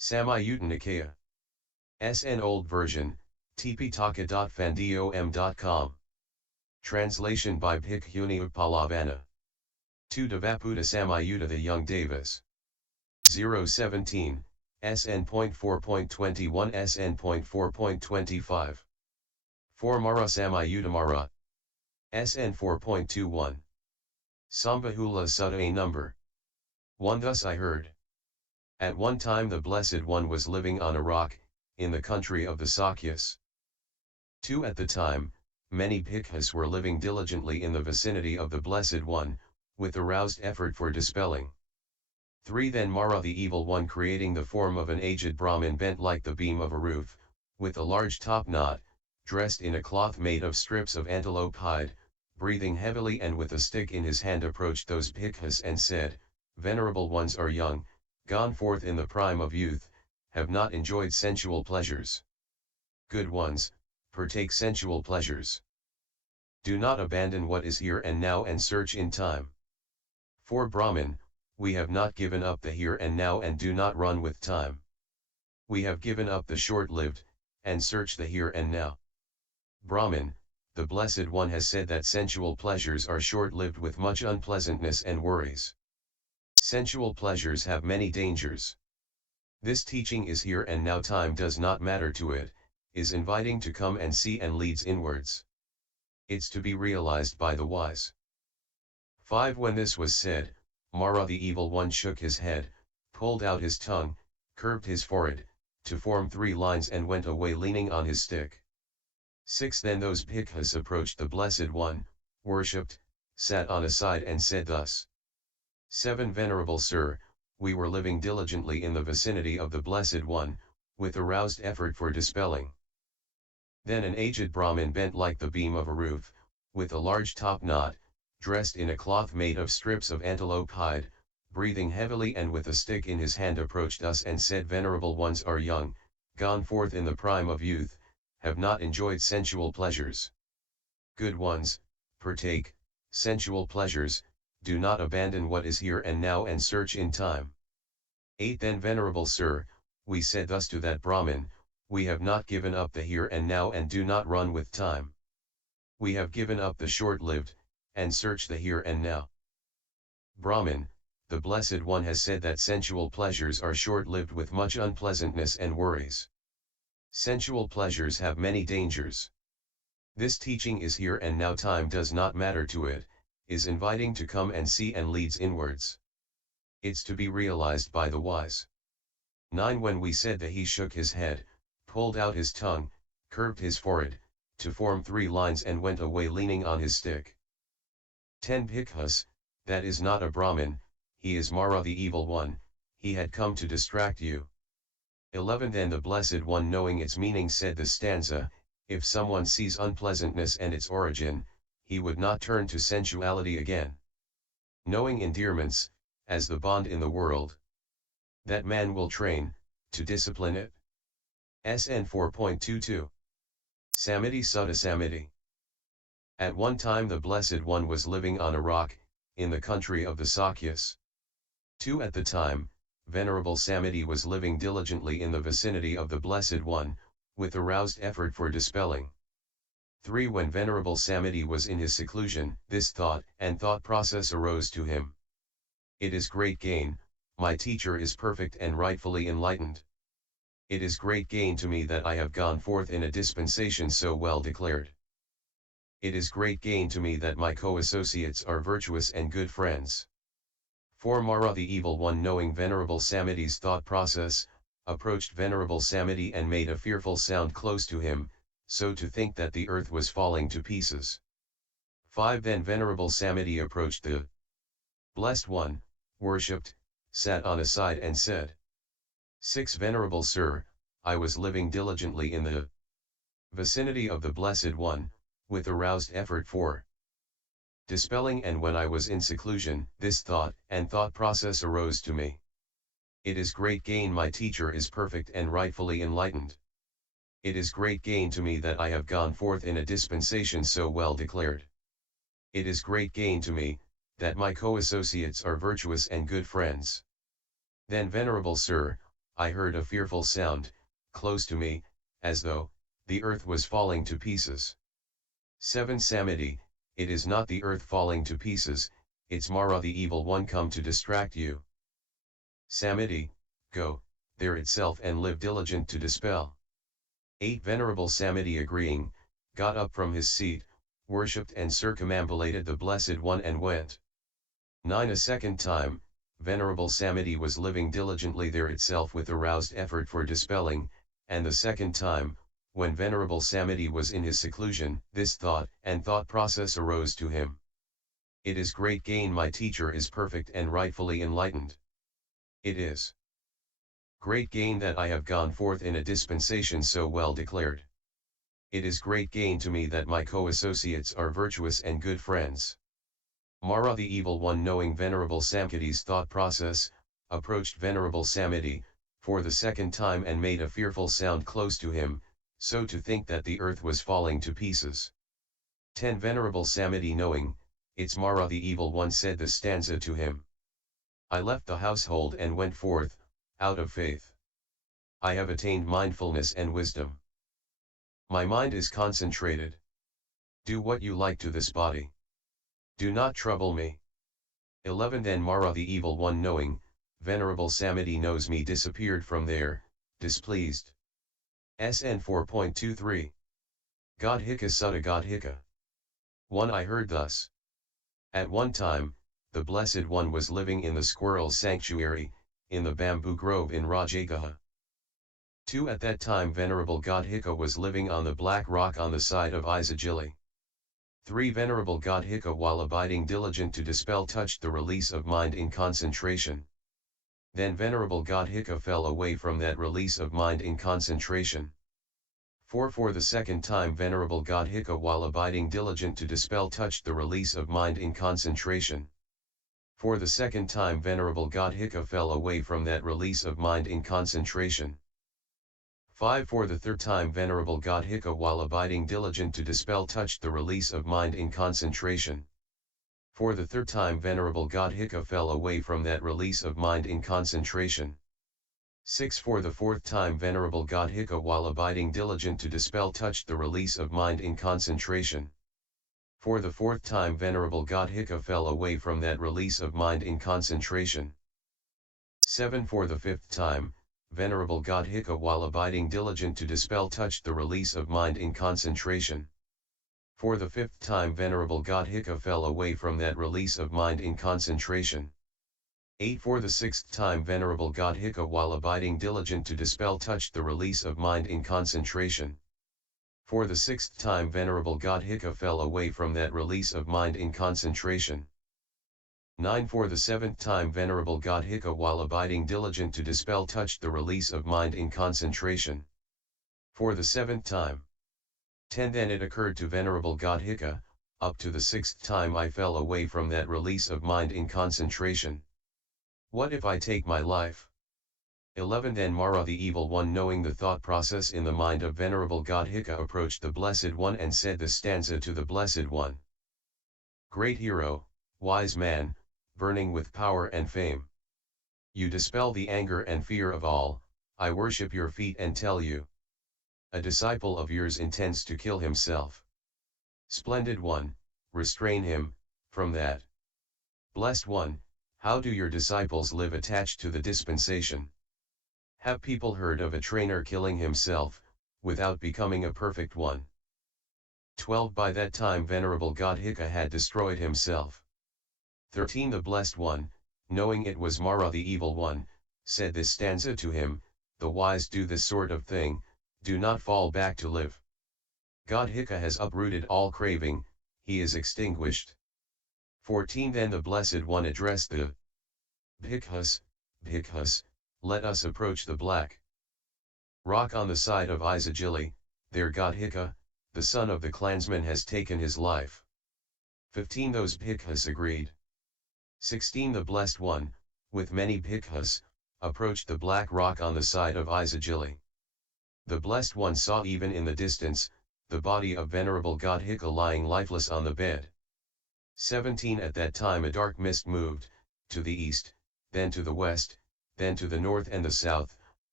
Samayutta Nikaya. SN Old Version, tpitaka.fandom.com. Translation by Bhikkhuni Uppalavanna. 2 Devaputa Samayutta the Young Davis. 017, SN.4.21-SN.4.25. 4 Mara Samayutta Mara. SN.4.21. Sambahula Sutta a number. 1 Thus I heard. At one time the Blessed One was living on a rock, in the country of the Sakyas. 2 At the time, many bhikkhus were living diligently in the vicinity of the Blessed One, with aroused effort for dispelling. 3 Then Mara the Evil One creating the form of an aged Brahmin bent like the beam of a roof, with a large topknot, dressed in a cloth made of strips of antelope hide, breathing heavily and with a stick in his hand approached those bhikkhus and said, Venerable ones are young, gone forth in the prime of youth, have not enjoyed sensual pleasures. Good ones, partake sensual pleasures. Do not abandon what is here and now and search in time. For Brahmin, we have not given up the here and now and do not run with time. We have given up the short-lived, and search the here and now. Brahmin, the Blessed One has said that sensual pleasures are short-lived with much unpleasantness and worries. Sensual pleasures have many dangers. This teaching is here and now, time does not matter to it, is inviting to come and see and leads inwards. It's to be realized by the wise. 5 When this was said, Mara the Evil One shook his head, pulled out his tongue, curved his forehead, to form 3 lines and went away leaning on his stick. 6 Then those bhikkhus approached the Blessed One, worshipped, sat on a side and said thus. 7 Venerable Sir, we were living diligently in the vicinity of the Blessed One, with aroused effort for dispelling. Then an aged Brahmin bent like the beam of a roof, with a large topknot, dressed in a cloth made of strips of antelope hide, breathing heavily and with a stick in his hand approached us and said, Venerable ones are young, gone forth in the prime of youth, have not enjoyed sensual pleasures. Good ones, partake sensual pleasures, do not abandon what is here and now and search in time. 8 Then Venerable Sir, we said thus to that Brahmin, we have not given up the here and now and do not run with time. We have given up the short-lived, and search the here and now. Brahmin, the Blessed One has said that sensual pleasures are short-lived with much unpleasantness and worries. Sensual pleasures have many dangers. This teaching is here and now, time does not matter to it, is inviting to come and see and leads inwards. It's to be realized by the wise. 9 When we said that he shook his head, pulled out his tongue, curved his forehead, to form 3 lines and went away leaning on his stick. 10 Bhikkhus, that is not a Brahmin, he is Mara the Evil One, he had come to distract you. 11 Then the Blessed One knowing its meaning said this stanza, if someone sees unpleasantness and its origin, he would not turn to sensuality again. Knowing endearments, as the bond in the world, that man will train, to discipline it. SN.4.22. Samiti Sutta Samiti. At one time the Blessed One was living on a rock, in the country of the Sakyas. 2 At the time, Venerable Samiti was living diligently in the vicinity of the Blessed One, with aroused effort for dispelling. 3 When Venerable Samiti was in his seclusion, this thought and thought process arose to him. It is great gain, my teacher is perfect and rightfully enlightened. It is great gain to me that I have gone forth in a dispensation so well declared. It is great gain to me that my co-associates are virtuous and good friends. 4 Mara the Evil One knowing Venerable Samiti's thought process, approached Venerable Samiti and made a fearful sound close to him, so to think that the earth was falling to pieces. 5 Then Venerable Samiti approached the Blessed One, worshipped, sat on a side and said. 6 Venerable Sir, I was living diligently in the vicinity of the Blessed One, with aroused effort for dispelling, and when I was in seclusion, this thought and thought process arose to me. It is great gain my teacher is perfect and rightfully enlightened. It is great gain to me that I have gone forth in a dispensation so well declared. It is great gain to me, that my co-associates are virtuous and good friends. Then Venerable Sir, I heard a fearful sound, close to me, as though the earth was falling to pieces. 7 Samiti, it is not the earth falling to pieces, it's Mara the evil one come to distract you. Samiti, go, there itself and live diligent to dispel. 8 Venerable Samiti agreeing, got up from his seat, worshipped and circumambulated the Blessed One and went. 9 A second time, Venerable Samiti was living diligently there itself with aroused effort for dispelling, and the second time, when Venerable Samiti was in his seclusion, this thought and thought process arose to him. It is great gain my teacher is perfect and rightfully enlightened. It is great gain that I have gone forth in a dispensation so well declared. It is great gain to me that my co-associates are virtuous and good friends. Mara the evil one knowing Venerable Samkiti's thought process, approached Venerable Samiti, for the second time and made a fearful sound close to him, so to think that the earth was falling to pieces. 10 Venerable Samiti knowing, it's Mara the evil one said this stanza to him. I left the household and went forth, out of faith. I have attained mindfulness and wisdom. My mind is concentrated. Do what you like to this body. Do not trouble me. 11 Then Mara the evil one knowing, Venerable Samiti knows me disappeared from there, displeased. SN.4.23 Godhika Sutta Godhika 1 I heard thus. At one time, the Blessed One was living in the squirrel's sanctuary, in the bamboo grove in Rajagaha. 2 At that time Venerable Godhika was living on the black rock on the side of Isagili. 3 Venerable Godhika while abiding diligent to dispel touched the release of mind in concentration. Then Venerable Godhika fell away from that release of mind in concentration. 4 For the second time Venerable Godhika while abiding diligent to dispel touched the release of mind in concentration. For the second time Venerable Godhika fell away from that release of mind in concentration. 5 For the third time Venerable Godhika while abiding diligent to dispel touched the release of mind in concentration. For the third time Venerable Godhika fell away from that release of mind in concentration. 6 For the fourth time Venerable Godhika while abiding diligent to dispel touched the release of mind in concentration. For the fourth time Venerable Godhika fell away from that release of mind in concentration. 7 For the fifth time, Venerable Godhika while abiding diligent to dispel touched the release of mind in concentration. For the fifth time Venerable Godhika fell away from that release of mind in concentration. 8 For the sixth time Venerable Godhika while abiding diligent to dispel touched the release of mind in concentration. For the sixth time Venerable Godhika fell away from that release of mind in concentration. 9 For the seventh time Venerable Godhika while abiding diligent to dispel touched the release of mind in concentration. For the seventh time. 10 Then it occurred to Venerable Godhika, up to the sixth time I fell away from that release of mind in concentration. What if I take my life? 11 Then Mara the evil one knowing the thought process in the mind of Venerable Godhika approached the Blessed One and said this stanza to the Blessed One. Great hero, wise man, burning with power and fame. You dispel the anger and fear of all, I worship your feet and tell you. A disciple of yours intends to kill himself. Splendid one, restrain him, from that. Blessed one, how do your disciples live attached to the dispensation? Have people heard of a trainer killing himself, without becoming a perfect one? 12 By that time Venerable Godhika had destroyed himself. 13 The Blessed One, knowing it was Mara the Evil One, said this stanza to him, the wise do this sort of thing, do not fall back to live. Godhika has uprooted all craving, he is extinguished. 14 Then the Blessed One addressed the bhikkhus, bhikkhus, let us approach the black rock on the side of Isagili, there Godhika, the son of the clansman has taken his life. 15 Those bhikkhus agreed. 16 The Blessed One, with many bhikkhus, approached the black rock on the side of Isagili. The Blessed One saw even in the distance, the body of Venerable Godhika lying lifeless on the bed. 17 At that time a dark mist moved, to the east, then to the west, then to the north and the south,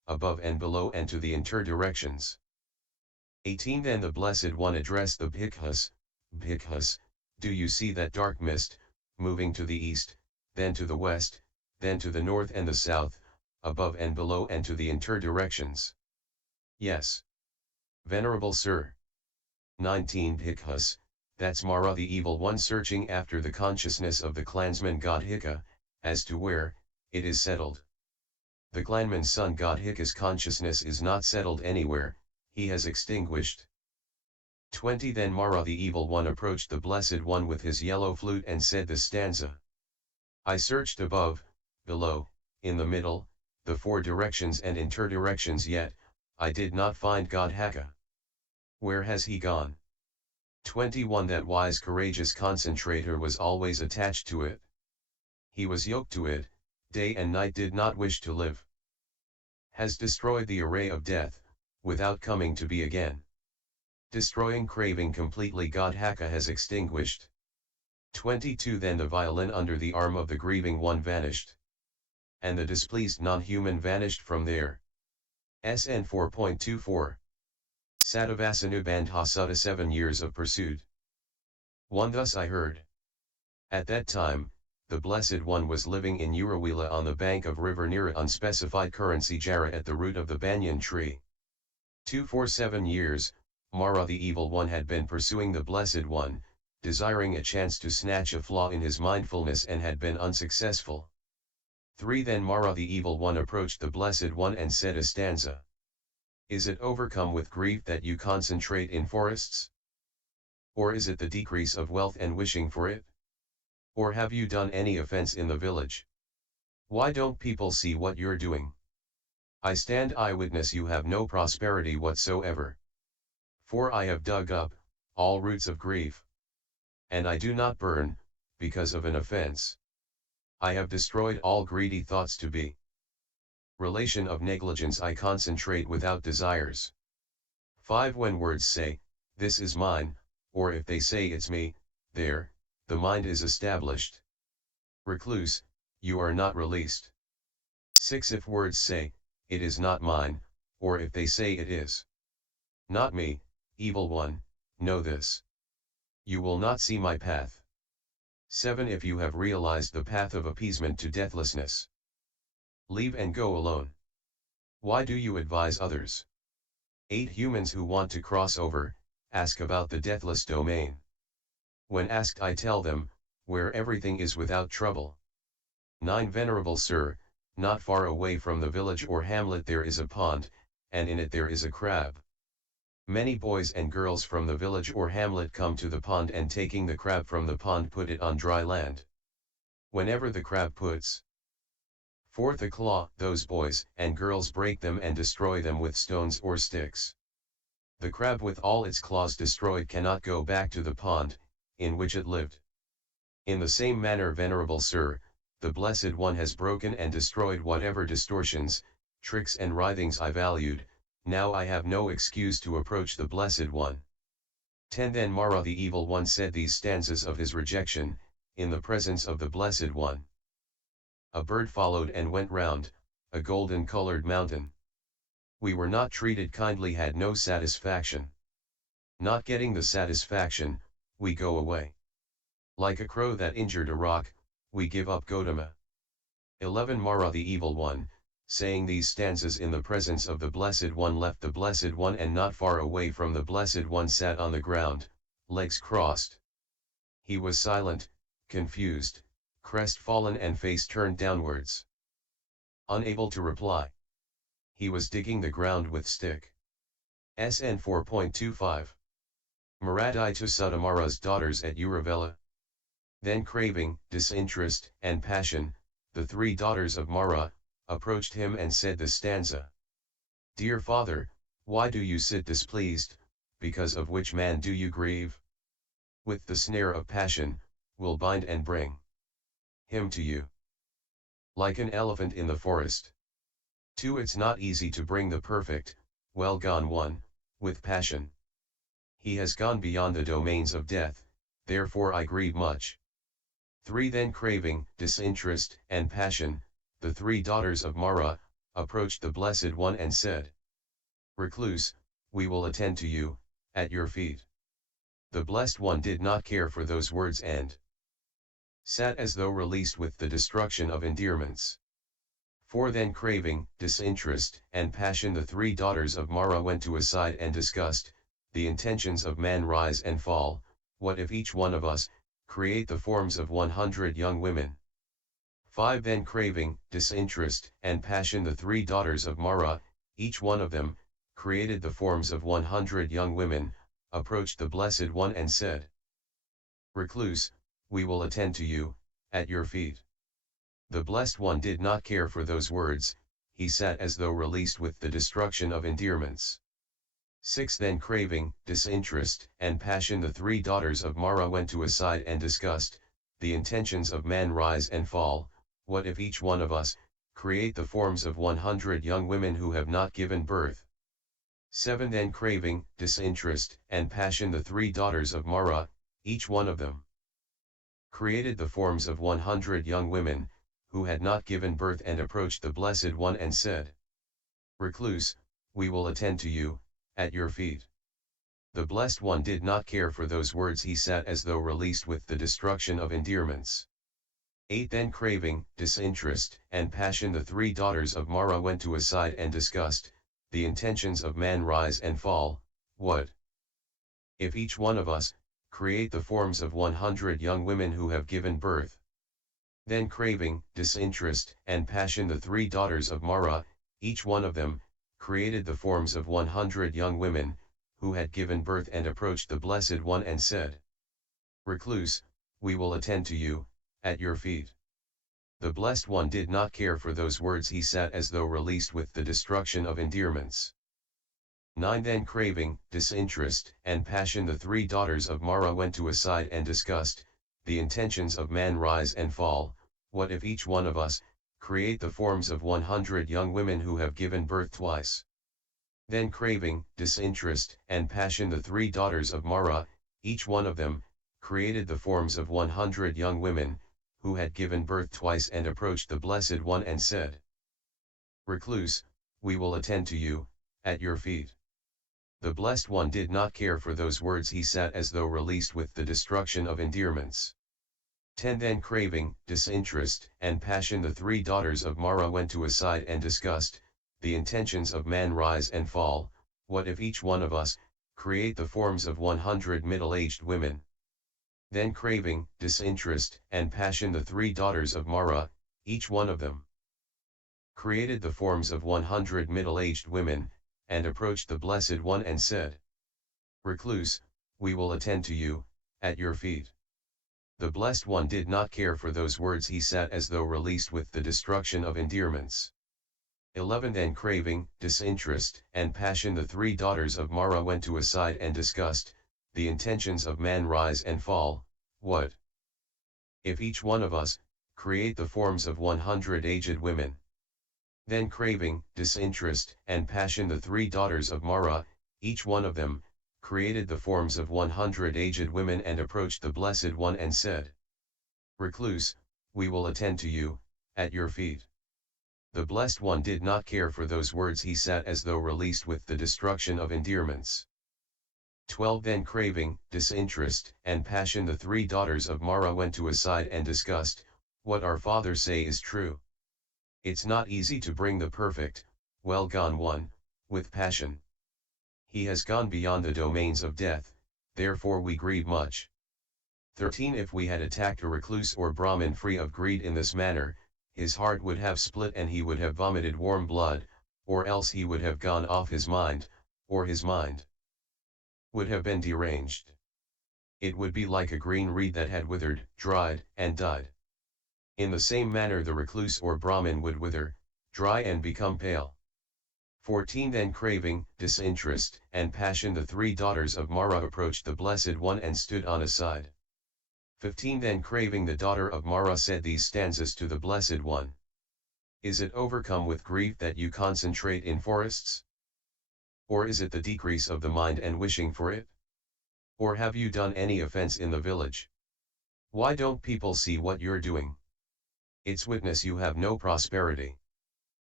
above and below and to the interdirections. 18 Then the Blessed One addressed the bhikkhus, Bhikkhus, do you see that dark mist, moving to the east, then to the west, then to the north and the south, above and below and to the interdirections? Yes. Venerable Sir. 19 Bhikkhus, that's Mara the evil one searching after the consciousness of the clansman god Hika, as to where it is settled. The clanman's son god Hika's consciousness is not settled anywhere, he has extinguished. 20 Then Mara the evil one approached the Blessed One with his yellow flute and said this stanza. I searched above, below, in the middle, the four directions and interdirections, yet I did not find God Haka. Where has he gone? 21 That wise courageous concentrator was always attached to it. He was yoked to it, day and night did not wish to live. Has destroyed the array of death, without coming to be again. Destroying craving completely God Haka has extinguished. 22 Then the violin under the arm of the grieving one vanished. And the displeased non-human vanished from there. SN.4.24. Sattavasanu Bandha Sutta 7 years of pursuit. 1 Thus I heard. At that time, the Blessed One was living in Urawila on the bank of river near a unspecified currency Jara at the root of the banyan tree. 2 For 7 years, Mara the evil one had been pursuing the Blessed One, desiring a chance to snatch a flaw in his mindfulness and had been unsuccessful. 3 Then Mara the evil one approached the Blessed One and said a stanza. Is it overcome with grief that you concentrate in forests? Or is it the decrease of wealth and wishing for it? Or have you done any offense in the village? Why don't people see what you're doing? I stand eyewitness you have no prosperity whatsoever. For I have dug up all roots of grief. And I do not burn, because of an offense. I have destroyed all greedy thoughts to be. Relation of negligence I concentrate without desires. 5 When words say, this is mine, or if they say it's me, there, the mind is established. Recluse, you are not released. 6 If words say, it is not mine, or if they say it is not me, evil one, know this. You will not see my path. 7 If you have realized the path of appeasement to deathlessness, leave and go alone. Why do you advise others? 8 Humans who want to cross over, ask about the deathless domain. When asked I tell them, where everything is without trouble. 9 Venerable Sir, not far away from the village or hamlet there is a pond, and in it there is a crab. Many boys and girls from the village or hamlet come to the pond and taking the crab from the pond put it on dry land. Whenever the crab puts forth a claw, those boys and girls break them and destroy them with stones or sticks. The crab with all its claws destroyed cannot go back to the pond, in which it lived. In the same manner, Venerable Sir, the Blessed One has broken and destroyed whatever distortions, tricks and writhings I valued, now I have no excuse to approach the Blessed One. 10 Then Mara the evil one said these stanzas of his rejection, in the presence of the Blessed One. A bird followed and went round, a golden-colored mountain. We were not treated kindly, had no satisfaction. Not getting the satisfaction, we go away. Like a crow that injured a rock, we give up Gautama. 11 Mara the evil one, saying these stanzas in the presence of the Blessed One, left the Blessed One and not far away from the Blessed One sat on the ground, legs crossed. He was silent, confused, crestfallen and face turned downwards. Unable to reply. He was digging the ground with stick. SN.4.25. Maradai to Sudamara's daughters at Uravela. Then craving, disinterest, and passion, the 3 daughters of Mara, approached him and said the stanza. Dear father, why do you sit displeased, because of which man do you grieve? With the snare of passion, will bind and bring him to you. Like an elephant in the forest. 2 It's not easy to bring the perfect, well gone one, with passion. He has gone beyond the domains of death, therefore I grieve much. 3 Then craving, disinterest, and passion, the 3 daughters of Mara, approached the Blessed One and said, "Recluse, we will attend to you, at your feet." The Blessed One did not care for those words and sat as though released with the destruction of endearments. 4. Then craving, disinterest, and passion, the three daughters of Mara went to a side and discussed, the intentions of man rise and fall. What if each one of us create the forms of 100 young women? 5. Then craving, disinterest, and passion, the three daughters of Mara, each one of them, created the forms of 100 young women, approached the Blessed One and said, "Recluse, we will attend to you, at your feet." The Blessed One did not care for those words, he sat as though released with the destruction of endearments. 6. Then craving, disinterest, and passion, the three daughters of Mara went to a side and discussed, the intentions of man rise and fall. What if each one of us create the forms of 100 young women who have not given birth? 7. Then craving, disinterest, and passion, the three daughters of Mara, each one of them, created the forms of 100 young women, who had not given birth, and approached the Blessed One and said, "Recluse, we will attend to you, at your feet." The Blessed One did not care for those words, he sat as though released with the destruction of endearments. 8. Then craving, disinterest, and passion, the three daughters of Mara went to a side and discussed, the intentions of man rise and fall. What if each one of us create the forms of 100 young women who have given birth? Then craving, disinterest, and passion, the three daughters of Mara, each one of them, created the forms of 100 young women, who had given birth, and approached the Blessed One and said, "Recluse, we will attend to you, at your feet." The Blessed One did not care for those words, he sat as though released with the destruction of endearments. 9. Then craving, disinterest, and passion, the three daughters of Mara went to a side and discussed, the intentions of man rise and fall. What if each one of us create the forms of 100 young women who have given birth twice? Then craving, disinterest, and passion, the three daughters of Mara, each one of them, created the forms of 100 young women, who had given birth twice, and approached the Blessed One and said, "Recluse, we will attend to you, at your feet." The Blessed One did not care for those words, he sat as though released with the destruction of endearments. 10. Then craving, disinterest, and passion, the three daughters of Mara went to a side and discussed, the intentions of man rise and fall. What if each one of us create the forms of 100 middle-aged women? Then craving, disinterest, and passion, the three daughters of Mara, each one of them, created the forms of 100 middle-aged women, and approached the Blessed One and said, "Recluse, we will attend to you, at your feet." The Blessed One did not care for those words, he sat as though released with the destruction of endearments. 11. Then craving, disinterest, and passion, the three daughters of Mara went to a side and discussed, the intentions of man rise and fall. What if each one of us create the forms of 100 aged women? Then craving, disinterest, and passion, the three daughters of Mara, each one of them, created the forms of 100 aged women, and approached the Blessed One and said, "Recluse, we will attend to you, at your feet." The Blessed One did not care for those words, he sat as though released with the destruction of endearments. 12. Then craving, disinterest, and passion, the three daughters of Mara went to a side and discussed, what our fathers say is true. It's not easy to bring the perfect, well-gone one, with passion. He has gone beyond the domains of death, therefore we grieve much. 13. If we had attacked a recluse or Brahmin free of greed in this manner, his heart would have split and he would have vomited warm blood, or else he would have gone off his mind, or his mind would have been deranged. It would be like a green reed that had withered, dried, and died. In the same manner the recluse or Brahmin would wither, dry, and become pale. 14. Then craving, disinterest, and passion, the three daughters of Mara approached the Blessed One and stood on a side. 15. Then craving, the daughter of Mara said these stanzas to the Blessed One. Is it overcome with grief that you concentrate in forests? Or is it the decrease of the mind and wishing for it? Or have you done any offense in the village? Why don't people see what you're doing? It's witness you have no prosperity.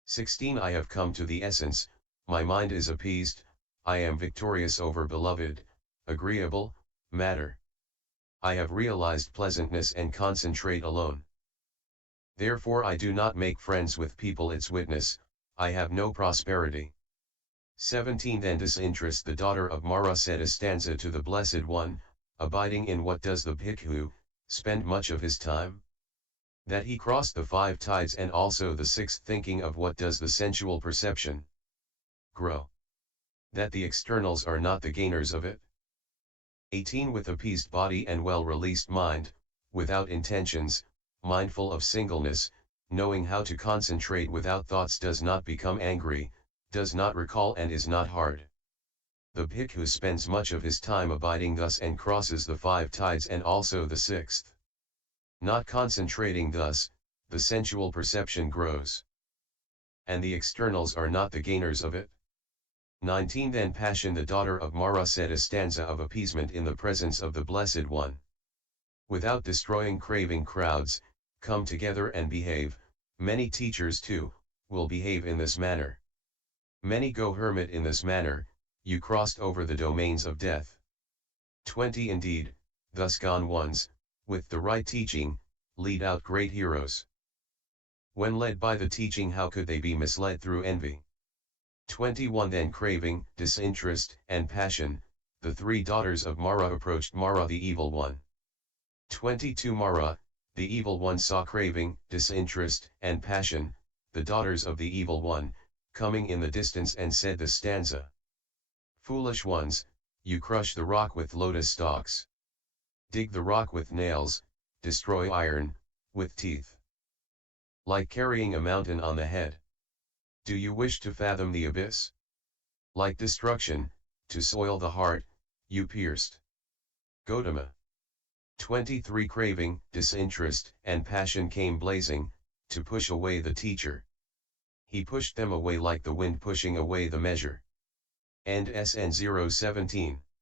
16 I have come to the essence, my mind is appeased, I am victorious over beloved, agreeable, matter. I have realized pleasantness and concentrate alone. Therefore I do not make friends with people its witness, I have no prosperity. 17 Then disinterest the daughter of Mara said a stanza to the Blessed One, abiding in what does the bhikkhu, spend much of his time? That he crossed the 5 tides and also the 6th thinking of what does the sensual perception grow? That the externals are not the gainers of it? 18 With appeased body and well-released mind, without intentions, mindful of singleness, knowing how to concentrate without thoughts does not become angry, does not recall and is not hard. The bhikkhu spends much of his time abiding thus and crosses the 5 tides and also the 6th. Not concentrating thus, the sensual perception grows. And the externals are not the gainers of it. 19 Then Passion the daughter of Mara said a stanza of appeasement in the presence of the Blessed One. Without destroying craving crowds, come together and behave, many teachers too, will behave in this manner. Many go hermit in this manner, you crossed over the domains of death. 20 Indeed, thus gone ones, with the right teaching, lead out great heroes. When led by the teaching how could they be misled through envy? 21 Then craving, disinterest, and passion, the 3 daughters of Mara approached Mara the evil one. 22 Mara, the evil one saw craving, disinterest, and passion, the daughters of the evil one, coming in the distance and said the stanza. Foolish ones, you crush the rock with lotus stalks. Dig the rock with nails, destroy iron, with teeth. Like carrying a mountain on the head. Do you wish to fathom the abyss? Like destruction, to soil the heart, you pierced. Gautama. 23 Craving, disinterest, and passion came blazing, to push away the teacher. He pushed them away like the wind pushing away the measure. And SN.4.21-SN.4.25